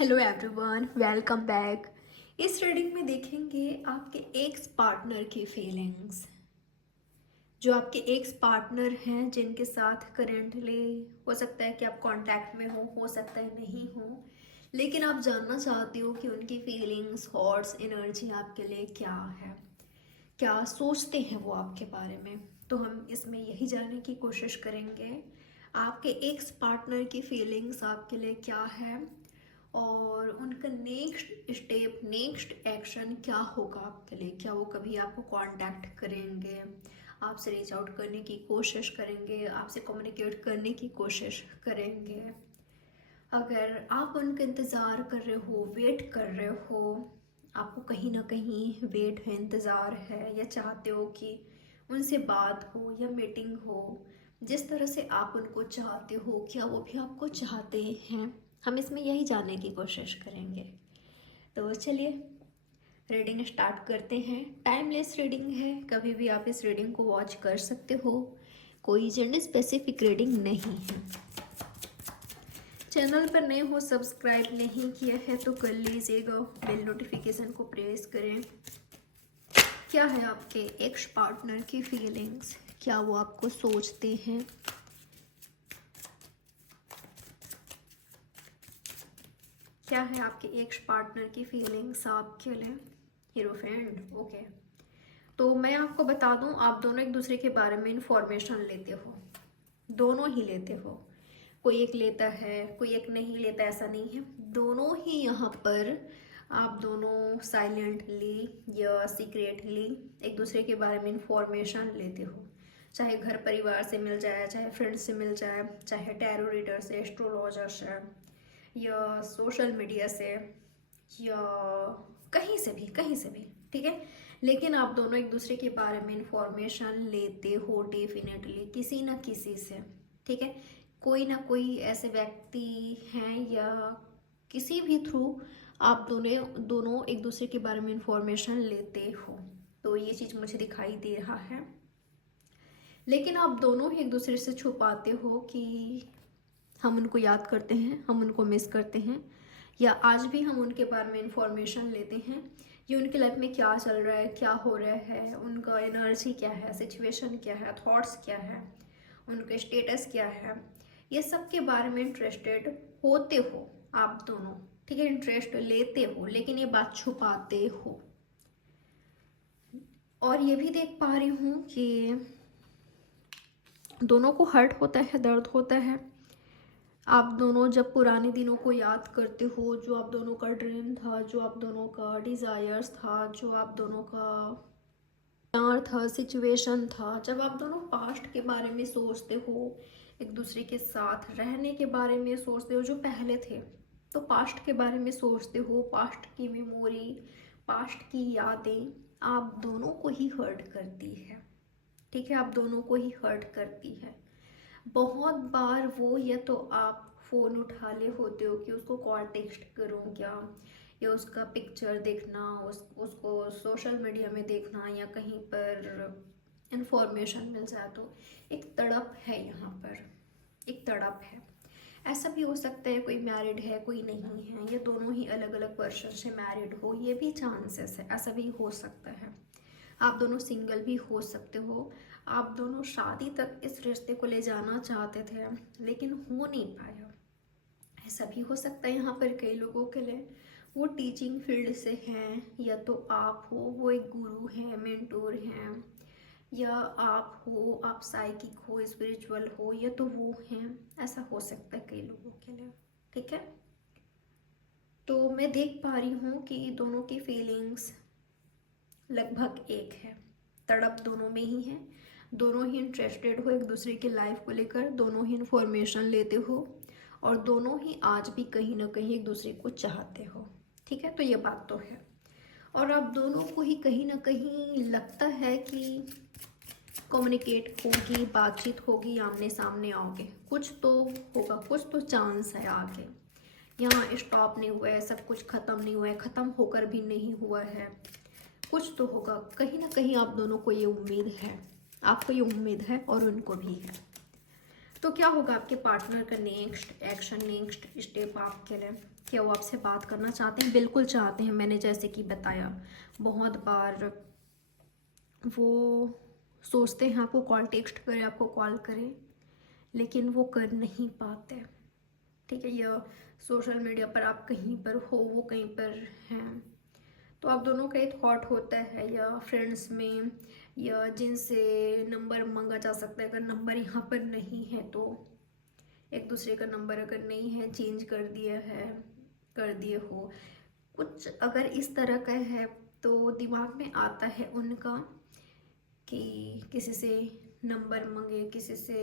Hello everyone, welcome back. इस reading में देखेंगे आपके एक्स पार्टनर की फीलिंग्स। जो आपके एक्स पार्टनर हैं जिनके साथ करेंटली हो सकता है कि आप कांटेक्ट में हो सकता है नहीं हो, लेकिन आप जानना चाहते हो कि उनकी फीलिंग्स, थॉट्स, एनर्जी आपके लिए क्या है, क्या सोचते हैं वो आपके बारे में। तो हम इसमें यही जानने की कोशिश करेंगे आपके एक्स पार्टनर की फीलिंग्स आपके लिए क्या है और उनका नेक्स्ट स्टेप, नेक्स्ट एक्शन क्या होगा आपके लिए। क्या वो कभी आपको कांटेक्ट करेंगे, आपसे रीच आउट करने की कोशिश करेंगे, आपसे कम्युनिकेट करने की कोशिश करेंगे। अगर आप उनका इंतज़ार कर रहे हो, वेट कर रहे हो, आपको कहीं ना कहीं वेट है, इंतज़ार है, या चाहते हो कि उनसे बात हो या मीटिंग हो, जिस तरह से आप उनको चाहते हो क्या वो भी आपको चाहते हैं, हम इसमें यही जानने की कोशिश करेंगे। तो चलिए रीडिंग स्टार्ट करते हैं। टाइमलेस रीडिंग है, कभी भी आप इस रीडिंग को वॉच कर सकते हो, कोई जेंडर स्पेसिफिक रीडिंग नहीं है। चैनल पर नए हो, सब्सक्राइब नहीं किया है तो कर लीजिएगा, बेल नोटिफिकेशन को प्रेस करें। क्या है आपके एक्स पार्टनर की फीलिंग्स, क्या वो आपको सोचते हैं, क्या है आपके एक्स पार्टनर की फीलिंग्स आपके लिए। हीरोफेंट, ओके। तो मैं आपको बता दूं, आप दोनों एक दूसरे के बारे में इंफॉर्मेशन लेते हो, दोनों ही लेते हो। कोई एक लेता है, कोई एक नहीं लेता, ऐसा नहीं है। दोनों ही यहाँ पर आप दोनों साइलेंटली या सीक्रेटली एक दूसरे के बारे में इंफॉर्मेशन लेते हो। चाहे घर परिवार से मिल जाए, चाहे फ्रेंड्स से मिल जाए, चाहे टैरो रीडर से, एस्ट्रोलॉजर से, या सोशल मीडिया से, या कहीं से भी, कहीं से भी, ठीक है। लेकिन आप दोनों एक दूसरे के बारे में इंफॉर्मेशन लेते हो डेफिनेटली किसी ना किसी से, ठीक है। कोई ना कोई ऐसे व्यक्ति हैं या किसी भी थ्रू आप दोनों दोनों एक दूसरे के बारे में इंफॉर्मेशन लेते हो। तो ये चीज़ मुझे दिखाई दे रहा है। लेकिन आप दोनों ही एक दूसरे से छुपाते हो कि हम उनको याद करते हैं, हम उनको मिस करते हैं, या आज भी हम उनके बारे में इंफॉर्मेशन लेते हैं। ये उनकी लाइफ में क्या चल रहा है, क्या हो रहा है, उनका एनर्जी क्या है, सिचुएशन क्या है, थॉट्स क्या है, उनका स्टेटस क्या है, ये सब के बारे में इंटरेस्टेड होते हो आप दोनों, ठीक है। इंटरेस्ट लेते हो लेकिन ये बात छुपाते हो। और ये भी देख पा रही हूँ कि दोनों को हर्ट होता है, दर्द होता है। आप दोनों जब पुराने दिनों को याद करते हो, जो आप दोनों का ड्रीम था, जो आप दोनों का डिज़ायर्स था, जो आप दोनों का प्यार था, सिचुएशन था, जब आप दोनों पास्ट के बारे में सोचते हो, एक दूसरे के साथ रहने के बारे में सोचते हो जो पहले थे, तो पास्ट के बारे में सोचते हो, पास्ट की मेमोरी, पास्ट की यादें आप दोनों को ही हर्ट करती है, ठीक है। आप दोनों को ही हर्ट करती है। बहुत बार वो, या तो आप फ़ोन उठा ले होते हो कि उसको कॉल टेक्स्ट करूँ क्या, या उसका पिक्चर देखना, उसको सोशल मीडिया में देखना, या कहीं पर इंफॉर्मेशन मिल जाए, तो एक तड़प है यहाँ पर, एक तड़प है। ऐसा भी हो सकता है कोई मैरिड है, कोई नहीं है, या दोनों ही अलग अलग पर्सन से मैरिड हो, ये भी चांसेस है, ऐसा भी हो सकता है। आप दोनों सिंगल भी हो सकते हो। आप दोनों शादी तक इस रिश्ते को ले जाना चाहते थे लेकिन हो नहीं पाया। ऐसा भी हो सकता है यहाँ पर कई लोगों के लिए वो टीचिंग फील्ड से हैं, या तो आप हो वो एक गुरु हैं, मेंटोर हैं, या आप हो, आप साइकिक हो, स्पिरिचुअल हो, या तो वो हैं। ऐसा हो सकता है कई लोगों के लिए, ठीक है। तो मैं देख पा रही हूँ कि दोनों की फीलिंग्स लगभग एक है, तड़प दोनों में ही है। दोनों ही इंटरेस्टेड हो एक दूसरे की लाइफ को लेकर, दोनों ही इंफॉर्मेशन लेते हो, और दोनों ही आज भी कहीं ना कहीं एक दूसरे को चाहते हो, ठीक है। तो ये बात तो है। और आप दोनों को ही कहीं ना कहीं लगता है कि कम्युनिकेट होगी, बातचीत होगी, आमने सामने आओगे, कुछ तो होगा, कुछ तो चांस है आगे। यहाँ स्टॉप नहीं हुआ है, सब कुछ ख़त्म नहीं हुआ है, ख़त्म होकर भी नहीं हुआ है, कुछ तो होगा। कहीं ना कहीं आप दोनों को ये उम्मीद है, आपको ये उम्मीद है और उनको भी है। तो क्या होगा आपके पार्टनर का नेक्स्ट एक्शन, नेक्स्ट स्टेप आपके लिए? क्या वो आपसे बात करना चाहते हैं? बिल्कुल चाहते हैं। मैंने जैसे कि बताया, बहुत बार वो सोचते हैं आपको कॉल टेक्स्ट करें, आपको कॉल करें, लेकिन वो कर नहीं पाते। ठीक है, या सोशल मीडिया पर आप कहीं पर हो, वो कहीं पर हैं, तो आप दोनों का एक थॉट होता है, या फ्रेंड्स में, या जिनसे नंबर मांगा जा सकता है। अगर नंबर यहाँ पर नहीं है तो एक दूसरे का नंबर अगर नहीं है, चेंज कर दिया है, कर दिए हो कुछ, अगर इस तरह का है, तो दिमाग में आता है उनका कि किसी से नंबर मांगे, किसी से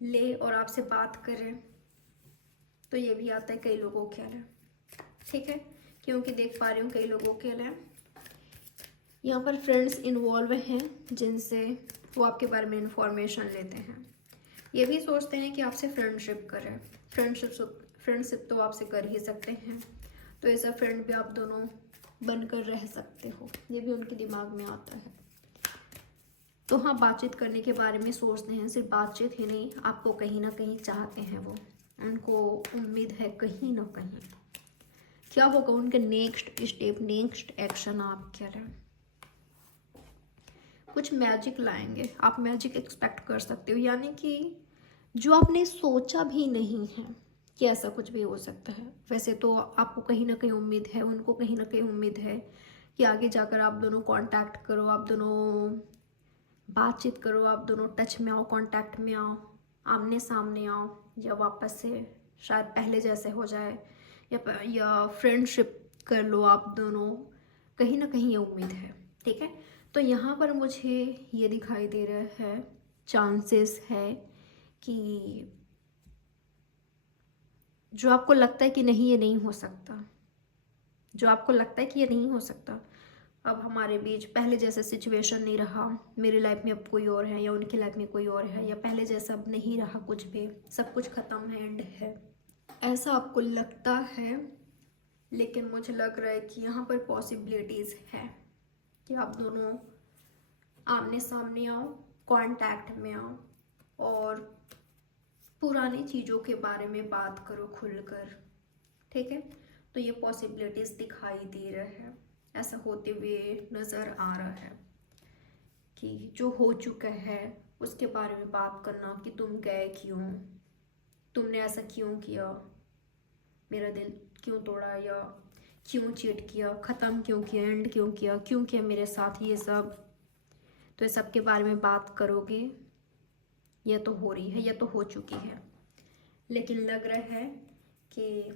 ले और आपसे बात करें। तो ये भी आता है कई लोगों के लिए। ठीक है, क्योंकि देख पा रही हूँ कई लोगों के लिए यहाँ पर फ्रेंड्स इन्वॉल्व हैं, जिनसे वो आपके बारे में इंफॉर्मेशन लेते हैं। ये भी सोचते हैं कि आपसे फ्रेंडशिप करें। फ्रेंडशिप तो आपसे कर ही सकते हैं, तो ऐसा फ्रेंड भी आप दोनों बनकर रह सकते हो, ये भी उनके दिमाग में आता है। तो हाँ, बातचीत करने के बारे में सोचते हैं। सिर्फ बातचीत ही नहीं, आपको कहीं ना कहीं चाहते हैं वो, उनको उम्मीद है कहीं ना कहीं। क्या होगा उनका नेक्स्ट स्टेप, नेक्स्ट एक्शन आपके लिए? कुछ मैजिक लाएंगे, आप मैजिक एक्सपेक्ट कर सकते हो, यानी कि जो आपने सोचा भी नहीं है कि ऐसा कुछ भी हो सकता है। वैसे तो आपको कहीं ना कहीं उम्मीद है, उनको कहीं ना कहीं उम्मीद है कि आगे जाकर आप दोनों कांटेक्ट करो, आप दोनों बातचीत करो, आप दोनों टच में आओ, कांटेक्ट में आओ, आमने सामने आओ, या वापस से शायद पहले जैसे हो जाए, या फ्रेंडशिप कर लो आप दोनों। कहीं ना कहीं ये उम्मीद है। ठीक है, तो यहाँ पर मुझे ये दिखाई दे रहा है, चांसेस है कि जो आपको लगता है कि नहीं ये नहीं हो सकता, जो आपको लगता है कि ये नहीं हो सकता, अब हमारे बीच पहले जैसा सिचुएशन नहीं रहा, मेरी लाइफ में अब कोई और है, या उनकी लाइफ में कोई और है, या पहले जैसा अब नहीं रहा, कुछ भी सब कुछ ख़त्म है, एंड है, ऐसा आपको लगता है। लेकिन मुझे लग रहा है कि यहाँ पर पॉसिबिलिटीज़ है कि आप दोनों आमने सामने आओ, कांटेक्ट में आओ, और पुरानी चीज़ों के बारे में बात करो खुलकर। ठीक है, तो ये पॉसिबिलिटीज़ दिखाई दे रहा है, ऐसा होते हुए नज़र आ रहा है कि जो हो चुका है उसके बारे में बात करना, कि तुम गए क्यों, तुमने ऐसा क्यों किया, मेरा दिल क्यों तोड़ा, या क्यों चीट किया, ख़त्म क्यों किया, एंड क्यों किया मेरे साथ ये सब। तो ये सब के बारे में बात करोगे। यह तो हो रही है, यह तो हो चुकी है, लेकिन लग रहा है कि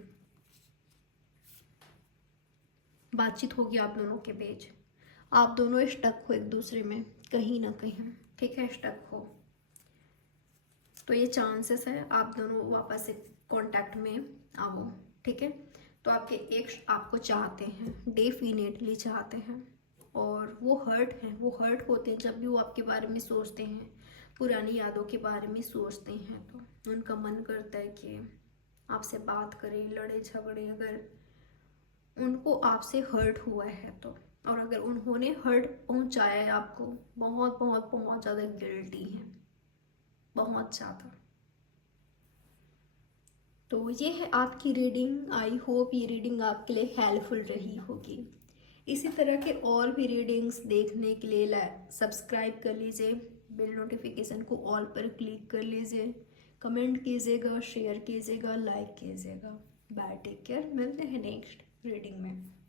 बातचीत होगी आप दोनों के बीच, आप दोनों स्टक हो एक दूसरे में कहीं ना कहीं। ठीक है, स्टक हो, तो ये चांसेस है आप दोनों वापस से कांटेक्ट में आओ। ठीक है, तो आपके एक्स आपको चाहते हैं, डेफिनेटली चाहते हैं, और वो हर्ट हैं, वो हर्ट होते हैं जब भी वो आपके बारे में सोचते हैं, पुरानी यादों के बारे में सोचते हैं, तो उनका मन करता है कि आपसे बात करें, लड़े झगड़े। अगर उनको आपसे हर्ट हुआ है तो, और अगर उन्होंने हर्ट पहुंचाया है आपको, बहुत बहुत बहुत ज़्यादा गिल्टी है, बहुत ज़्यादा। तो ये है आपकी रीडिंग। आई होप ये रीडिंग आपके लिए हेल्पफुल रही होगी। इसी तरह के और भी रीडिंग्स देखने के लिए सब्सक्राइब कर लीजिए, बेल नोटिफिकेशन को ऑल पर क्लिक कर लीजिए, कमेंट कीजिएगा, शेयर कीजिएगा, लाइक कीजिएगा। बाय, टेक केयर, मिलते हैं नेक्स्ट रीडिंग में।